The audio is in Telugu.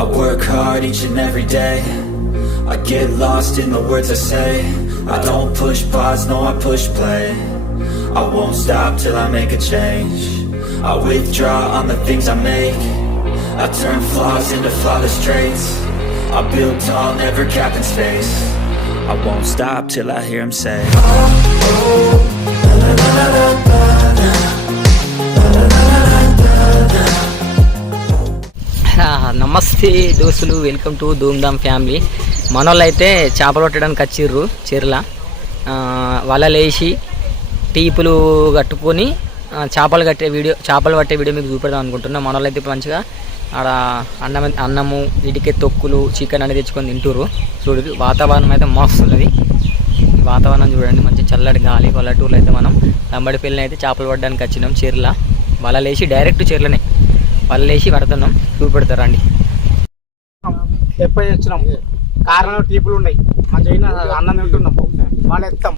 I work hard each and every day. I get lost in the words I say. I don't push pause, no I push play. I won't stop till I make a change. I withdraw on the things I make. I turn flaws into flawless traits. I build tall, never capped in space. I won't stop till I hear him say, నమస్తే దోస్తులు, వెల్కమ్ టు ధూమ్ధామ్ ఫ్యామిలీ. మనోళ్ళు అయితే చేపలు పట్టడానికి వచ్చిర్రు. చెర్ల వలలేసి టీపులు కట్టుకొని చేపలు పట్టే వీడియో మీకు చూపెడదాం అనుకుంటున్నాం. మనోళ్ళు అయితే మంచిగా ఆడ అన్నము ఇటుకే తొక్కులు చికెన్ అనేది తెచ్చుకొని తింటుర్రు. చూడు, వాతావరణం అయితే మస్తున్నది. వాతావరణం చూడండి, మంచి చల్లటి గాలి. పల్లెటూరులో అయితే మనం లంబడిపల్లిని అయితే చేపలు పట్టడానికి వచ్చినాం. చెర్ల వలలేసి డైరెక్ట్ చెర్లనే వలలేసి పడుతున్నాం. చూపెడతారండి. ఎప్పుడు వచ్చినాం కారణం టీపులు ఉన్నాయి, మంచిగా అన్నం తింటున్నాం. వాళ్ళు ఎత్తాం